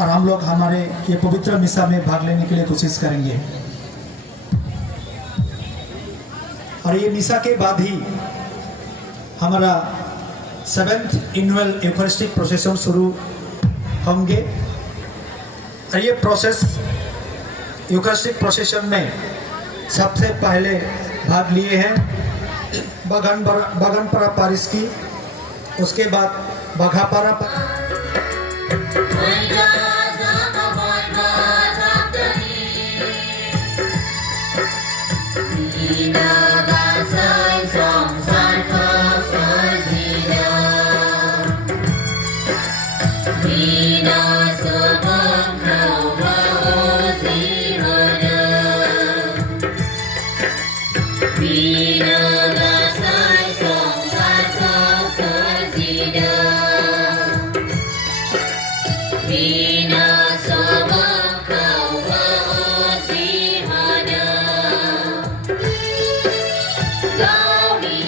और हम लोग हमारे ये पवित्र मिसा में भाग लेने के लिए कोशिश करेंगे। और ये मिसा के बाद ही हमारा 7th एनुअल यूकरिस्टिक प्रोसेशन शुरू होंगे। और ये प्रोसेस यूकरिस्टिक प्रोसेशन में सबसे पहले भाग लिए हैं बगनपरा पारिश की, उसके बाद बघापारा Glory,